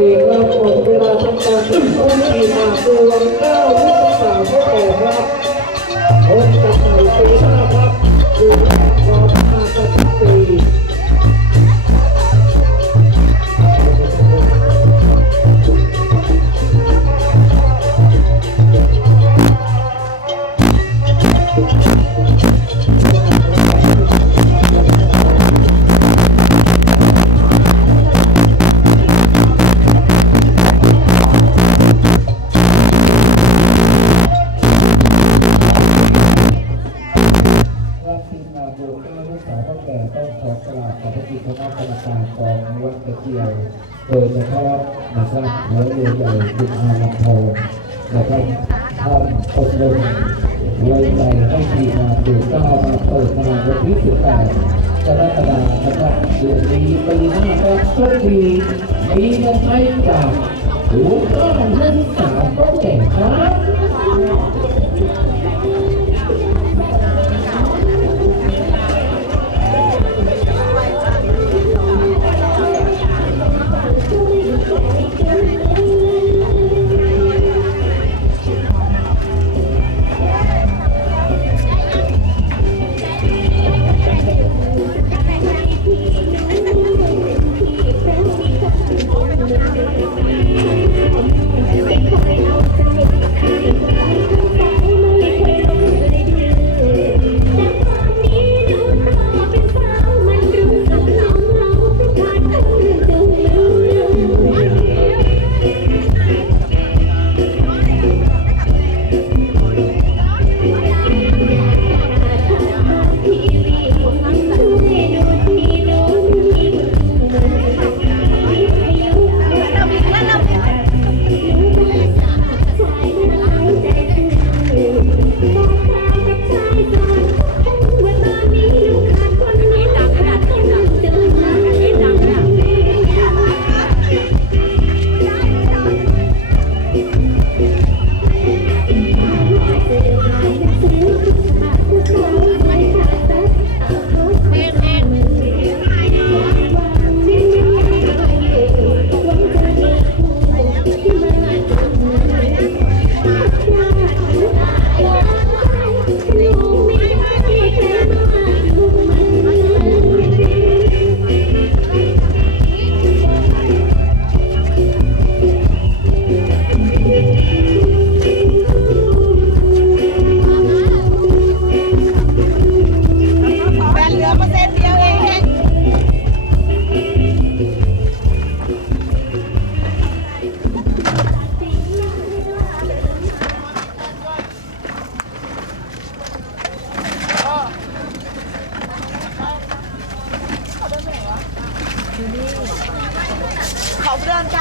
ดีครับหมดเวลาทำการติดต้นปีมาตัวเก้าพุทธศาสนาพแก่ครับพบกันใหม่ปีหน้าครับ กราบขอบพระคุณคณะกรรมการกองวัดตะเกียวโดยเฉพาะนะครับหัวเรือใหญ่คุณอาลำโพงนะครับท่านอบรมไว้ใจให้ทีมงานดูก็เอามาเปิดงานวันที่18กรกฎาคมนะครับเดือนนี้ปีหน้าก็โชคดีมีเงินให้จากหลวงพ่อท่านสาวก็แก่ครับ เขาเดินจ้ะ